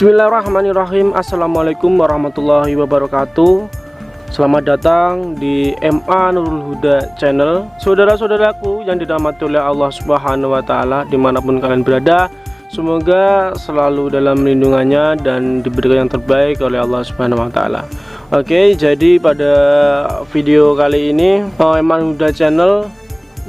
Bismillahirrahmanirrahim. Assalamualaikum warahmatullahi wabarakatuh. Selamat datang di MA Nurul Huda Channel. Saudara-saudaraku yang dirahmati oleh Allah Subhanahu wa Ta'ala, dimanapun kalian berada, semoga selalu dalam lindungannya dan diberikan yang terbaik oleh Allah Subhanahu wa Ta'ala. Oke, jadi pada video kali ini MA Nurul Huda Channel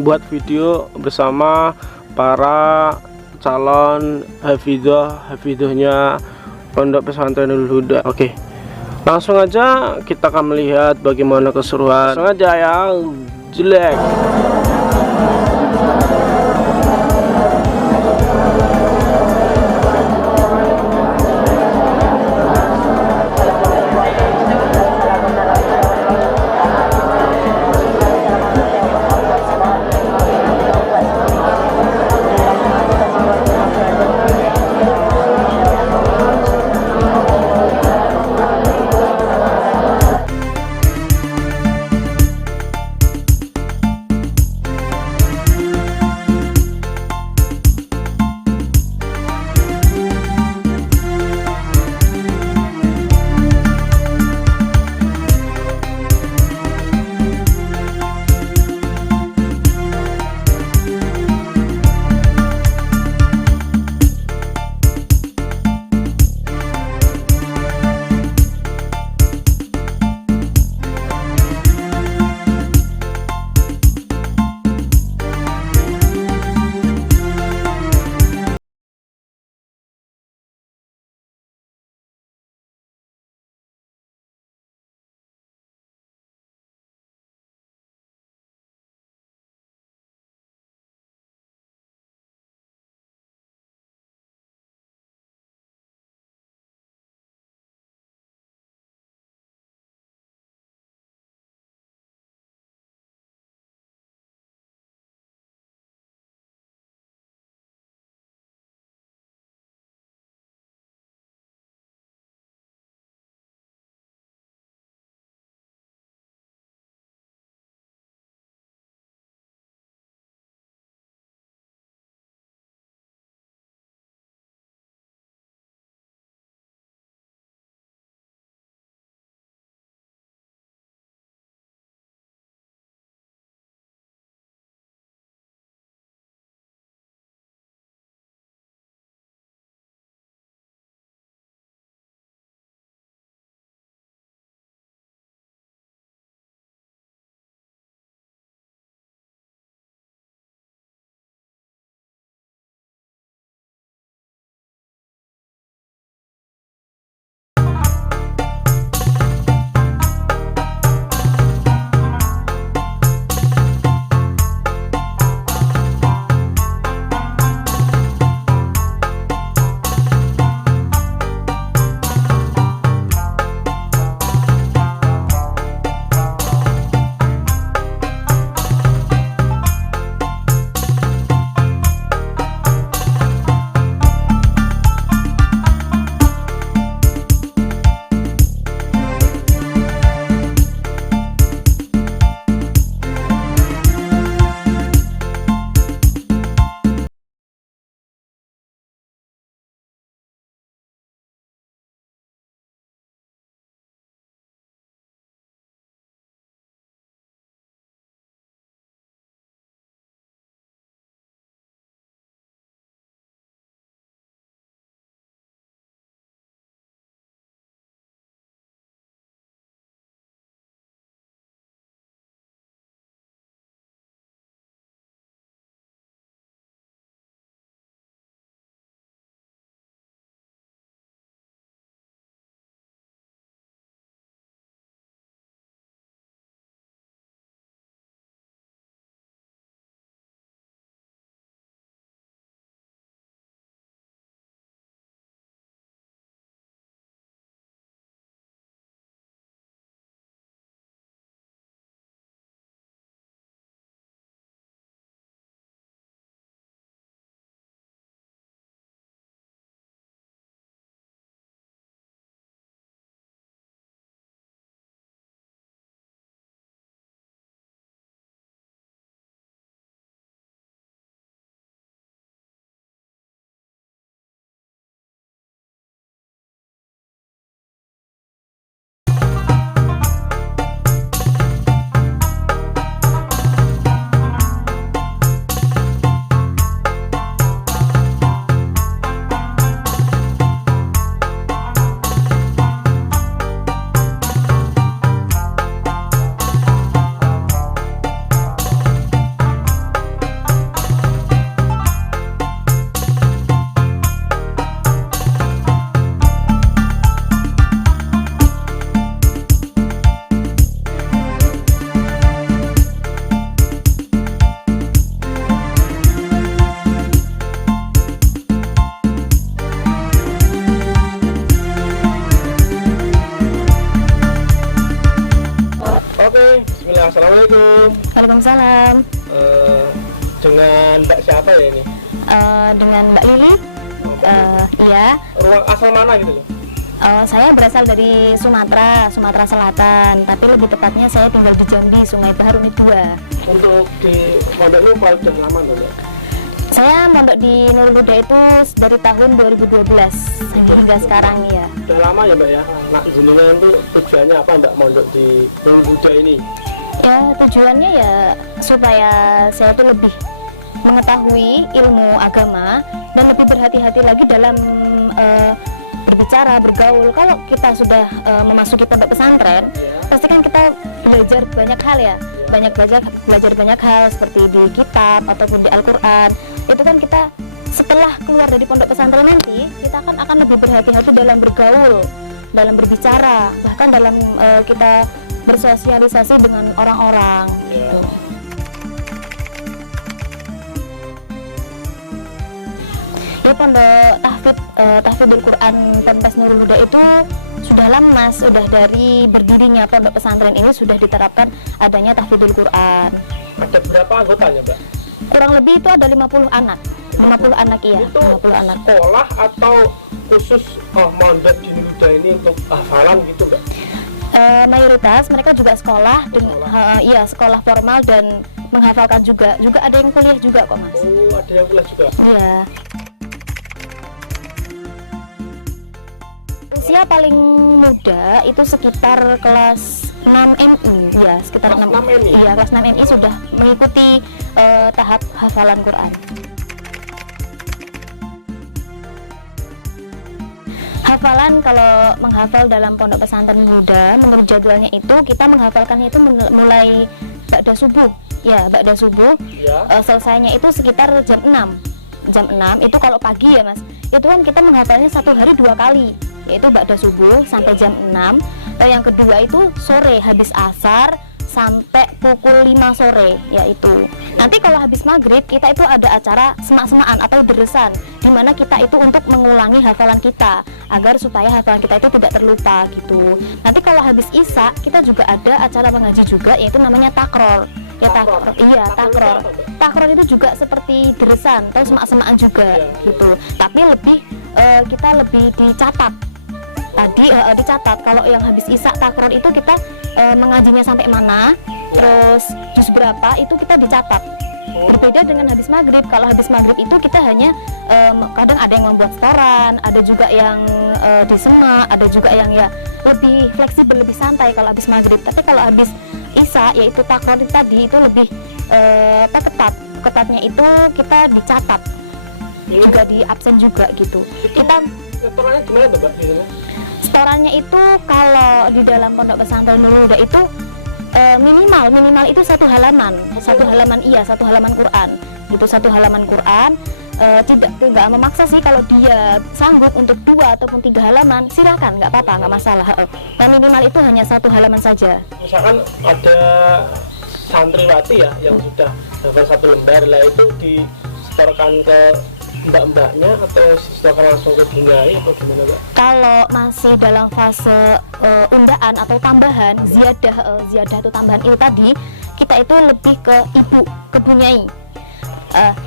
buat video bersama para calon hafidhahnya Pondok Pesantren Nurul Huda. Oke, langsung aja kita akan melihat bagaimana keseruan. Langsung aja yang jelek. Oke, bismillah. Assalamualaikum. Waalaikumsalam. Dengan Mbak siapa ya ini? Dengan Mbak Lili. Oh, Mbak Lili. Iya. Ruang asal mana gitu loh? Saya berasal dari Sumatera Selatan, tapi lebih tepatnya saya tinggal di Jambi, Sungai Bahar Unit 2. Untuk di pondok ini udah lama tuh Mbak? Saya mondok di Nurul Huda itu dari tahun 2012 hingga sekarang ya. Udah lama ya Mbak ya? Nah jenengan itu tujuannya apa Mbak mondok di Nurul Huda ini? Ya tujuannya ya supaya saya tuh lebih mengetahui ilmu agama dan lebih berhati-hati lagi dalam berbicara, bergaul. Kalau kita sudah memasuki pondok pesantren, pasti kan kita belajar banyak hal ya, belajar banyak hal seperti di kitab ataupun di Al-Quran. Itu kan kita setelah keluar dari pondok pesantren nanti, kita kan akan lebih berhati-hati dalam bergaul, dalam berbicara, bahkan dalam kita bersosialisasi dengan orang-orang gitu. Ya pondok tahfidzul Quran Ponpes Nurul Huda itu sudah lama Mas, sudah dari berdirinya pondok pesantren ini sudah diterapkan adanya tahfidzul Quran. Ada berapa anggotanya Mbak? Kurang lebih itu ada 50 anak. 50 anak iya, itu 50 anak. Sekolah atau khusus mondok di Nurul Huda ini untuk hafalan gitu Mbak? Mayoritas mereka juga sekolah iya sekolah formal dan menghafalkan juga ada yang kuliah juga kok Mas. Oh, ada yang kuliah juga? Iya. Usia paling muda itu sekitar kelas 6 MI ya, sekitar kelas 6 MI? Iya, kelas 6 MI sudah mengikuti tahap hafalan Quran. Hafalan kalau menghafal dalam pondok pesantren Huda menurut jadwalnya itu kita menghafalkannya itu mulai ba'da subuh. Ya, ba'da subuh. Ya. Selesainya itu sekitar jam 6. Jam 6 itu kalau pagi ya Mas. Itu kan kita menghafalnya satu hari 2 kali, yaitu ba'da subuh sampai jam 6. Lalu yang kedua itu sore habis asar sampai pukul 5 sore yaitu. Nanti kalau habis maghrib kita itu ada acara semak-semakan atau deresan di mana kita itu untuk mengulangi hafalan kita agar supaya hafalan kita itu tidak terlupa gitu. Nanti kalau habis isya kita juga ada acara mengaji juga yaitu namanya takror. Ya takror. Iya, takror. Takror itu juga seperti deresan atau semak-semakan juga gitu. Tapi lebih kita lebih dicatat. Tadi dicatat kalau yang habis isya takror itu kita mengajinya sampai mana, terus juz berapa itu kita dicatat. Berbeda dengan habis maghrib. Kalau habis maghrib itu kita hanya kadang ada yang membuat setoran, ada juga yang disemak, ada juga yang ya lebih fleksibel, lebih santai kalau habis maghrib. Tapi kalau habis isya yaitu takror tadi itu lebih ketatnya itu kita dicatat, juga di absen juga gitu. Kita setorannya gimana tuh Mbak biasanya? Setorannya itu kalau di dalam pondok pesantren Nurul Huda itu minimal itu satu halaman Quran gitu, satu halaman Quran. Tidak memaksa sih, kalau dia sanggup untuk 2 ataupun 3 halaman silakan, nggak apa-apa, nggak masalah. Nah minimal itu hanya 1 halaman saja. Misalkan ada santriwati ya yang sudah hafal 1 lembar, lah itu disetorkan ke mbak-mbaknya atau setorkan langsung ke Bungai atau gimana Mbak? Kalau masih dalam fase undaan atau tambahan, ziyadah itu tambahan itu tadi, kita itu lebih ke ibu, ke Bunyai.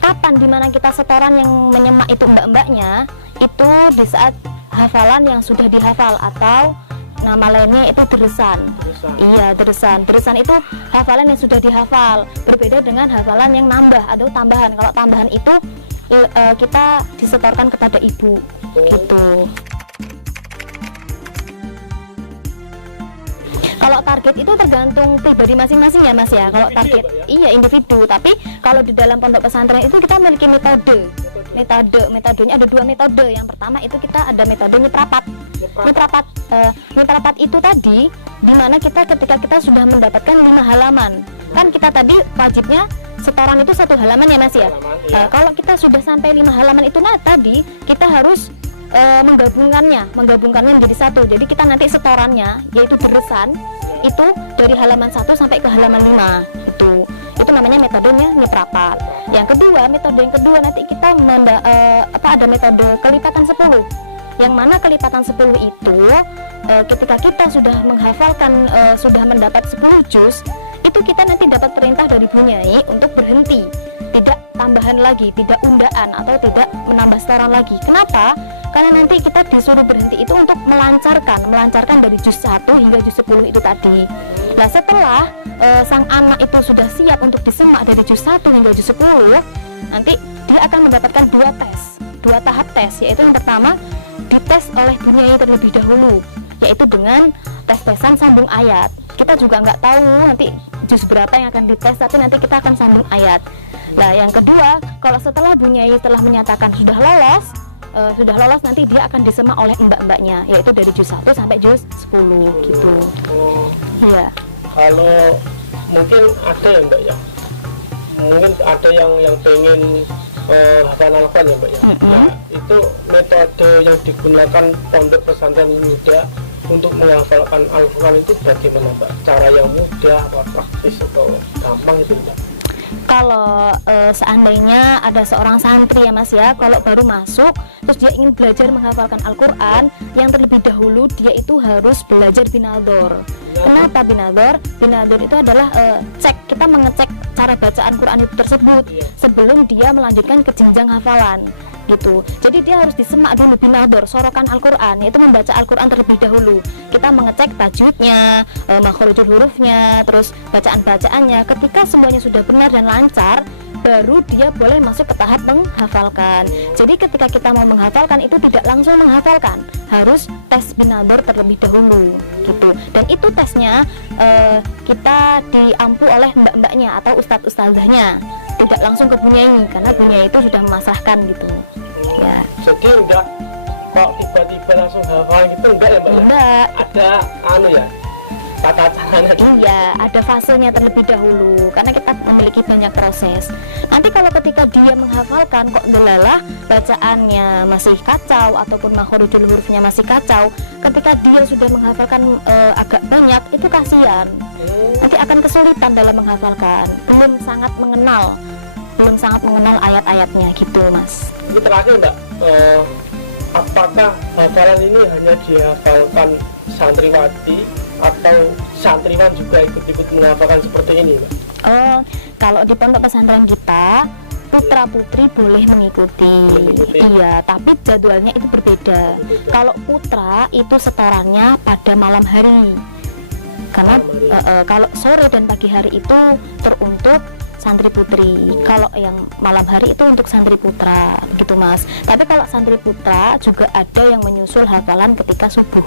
Kapan dimana kita setoran yang menyemak itu mbak-mbaknya, itu di saat hafalan yang sudah dihafal atau nama lainnya itu deresan. Iya, deresan itu hafalan yang sudah dihafal, berbeda dengan hafalan yang nambah atau tambahan. Kalau tambahan itu kita disetorkan kepada ibu gitu. Kalau target itu tergantung pribadi masing-masing ya Mas ya. Kalau target iya individu, tapi kalau di dalam pondok pesantren itu kita memiliki metodenya ada 2 metode. Yang pertama itu kita ada metode nyeprapat. Nyeprapat itu tadi dimana kita ketika kita sudah mendapatkan 5 halaman, kan kita tadi wajibnya setoran itu 1 halaman ya Mas ya. Kalau kita sudah sampai 5 halaman itu tadi kita harus menggabungkannya menjadi 1. Jadi kita nanti setorannya yaitu deresan itu dari halaman 1 sampai ke halaman 5 itu namanya metodenya nyeprapat. Metode yang kedua nanti kita ada metode kelipatan 10, yang mana kelipatan 10 itu ketika kita sudah menghafalkan, sudah mendapat 10 juz, itu kita nanti dapat perintah dari Bu Nyai untuk berhenti, tidak tambahan lagi, tidak undaan atau tidak menambah setoran lagi. Kenapa? Karena nanti kita disuruh berhenti itu untuk melancarkan dari juz 1 hingga juz 10 itu tadi. Nah, setelah sang anak itu sudah siap untuk disemak dari juz 1 hingga juz 10, nanti dia akan mendapatkan 2 tahap tes, yaitu yang pertama dites oleh Bu Nyai terlebih dahulu, yaitu dengan tes-tesan sambung ayat. Kita juga nggak tahu nanti juz berapa yang akan dites, tapi nanti kita akan sambung ayat. Nah, yang kedua, kalau setelah Bu Nyai telah menyatakan sudah lolos, nanti dia akan disemak oleh mbak-mbaknya, yaitu dari juz 1 sampai juz 10 gitu. Iya. Kalau mungkin ada ya Mbak ya, mungkin ada yang pengen hafalan Al-Quran ya Mbak ya. Nah, itu metode yang digunakan pondok pesantren muda untuk menghafalkan Al-Quran itu bagaimana Mbak? Cara yang mudah, apa praktis atau gampang itu Mbak? Kalau seandainya ada seorang santri ya Mas ya, kalau baru masuk terus dia ingin belajar menghafalkan Al-Quran, yang terlebih dahulu dia itu harus belajar binador. Kenapa binador? Binador itu adalah kita mengecek cara bacaan Quran itu tersebut sebelum dia melanjutkan ke jenjang hafalan gitu. Jadi dia harus disemak dulu binador, sorokan Al-Quran, yaitu membaca Al-Quran terlebih dahulu. Kita mengecek tajwidnya, makhorijul hurufnya, terus bacaan-bacaannya. Ketika semuanya sudah benar dan lancar, baru dia boleh masuk ke tahap menghafalkan. Jadi ketika kita mau menghafalkan itu tidak langsung menghafalkan, harus tes binador terlebih dahulu gitu. Dan itu tesnya kita diampu oleh mbak-mbaknya atau ustadz-ustadzahnya, tidak langsung ke Bu Nyai, karena Bu Nyai itu sudah memasrahkan gitu. Ya. Jadi enggak kok tiba-tiba langsung hafal gitu, enggak ya Mbak? Enggak. Ada tata caranya. Iya, ada fasenya terlebih dahulu, karena kita memiliki banyak proses. Nanti kalau ketika dia menghafalkan kok delalah bacaannya masih kacau ataupun makhorijul hurufnya masih kacau, ketika dia sudah menghafalkan agak banyak, itu kasihan. Nanti akan kesulitan dalam menghafalkan, belum sangat mengenal ayat-ayatnya gitu Mas. Ini terakhir Mbak, apakah hafalan ini hanya dihafalkan santriwati atau santriwan juga ikut-ikut menghafalkan seperti ini Mbak? Oh, kalau di pondok pesantren kita putra putri boleh mengikuti. Iya, tapi jadwalnya itu berbeda. Kalau putra itu setorannya pada malam hari, karena kalau sore dan pagi hari itu teruntuk santri putri. Kalau yang malam hari itu untuk santri putra, begitu Mas. Tapi kalau santri putra juga ada yang menyusul hafalan ketika subuh.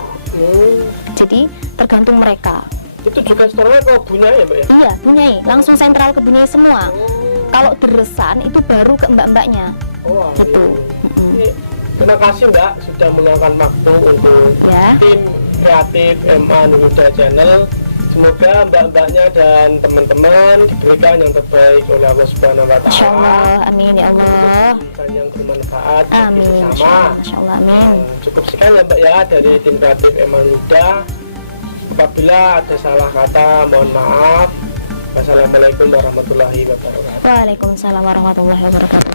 Jadi tergantung mereka. Itu juga setornya ke Bu Nyai ya Mbak ya? Iya, Bu Nyai, langsung sentral ke Bu Nyai semua. Kalau deresan itu baru ke mbak-mbaknya. Gitu. Terima kasih Mbak sudah meluangkan waktu untuk tim kreatif MA Nurul Huda Channel. Semoga mbak-mbaknya dan teman-teman diberikan yang terbaik oleh Allah Subhanahu wa Ta'ala. Insyaallah, amin ya Allah. Tulisan yang bermanfaat Amin, bersama. Insyaallah, amin. Cukup sekian ya Mbak ya dari tim kreatif MA Nurul Huda. Apabila ada salah kata, mohon maaf. Wassalamualaikum warahmatullahi wabarakatuh. Waalaikumsalam warahmatullahi wabarakatuh.